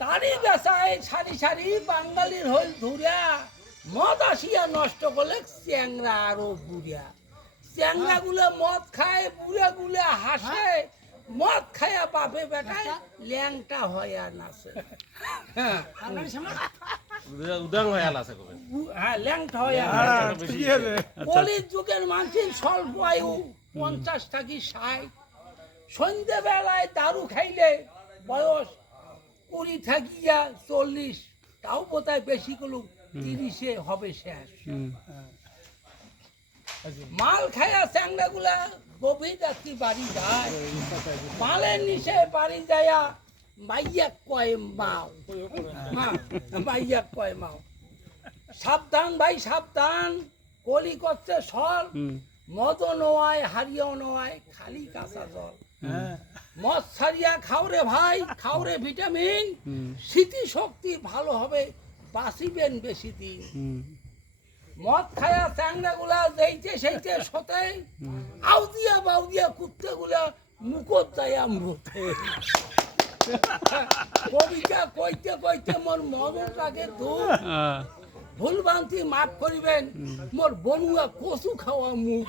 তারি বেসায় সারি সারি বাঙালির হইল ধুরিয়া মদ আসিয়া নষ্ট করলে চ্যাংরা আরো বুড়িয়া চ্যাংরা গুলো মদ খায় বুড়া গুলো হাসে মদ খায়া বাপে বেটায় ল্যাংটা হয় আর নাচে হ্যাঁ ল্যাংটা হয় কলির যুগের মানুষের স্বল্প আয়ু 50 থাকি 60 সন্ধ্যেবেলায় দারু খাইলে বয়স 20 থাকিয়া 40 তাও বোধহয় বেশি গুলো 30-এ হবে শেষ মাল খায়া চ্যাংড়া গুলা গভীর রাত্রি বাড়ি যায় মালের নিচে বাড়ি যায়া মাইয়া কয় মাও মাইয়া কয় মাও সাবধান ভাই সাবধান কলি করছে সল মদও নোয়ায় হারিয়াও নোয়ায় খালি কাঁচা জল মদ ছাড়িয়া খাওরে ভাই খাওরে ভিটামিন স্মৃতি শক্তি ভালো হবে বাঁচিবেন বেশি দিন মদ খায়া চ্যাংড়া গুলা যেইতে সেইতে সতে আউদিয়া বাউদিয়া কুত্তে গুলা মুখত যাইয়া মুখে কবিতা কইতে কইতে মোর মদটাকে দূর ভুল বান্তি মাফ করিবেন মোর বনুয়া কচু খাওয়া মুখ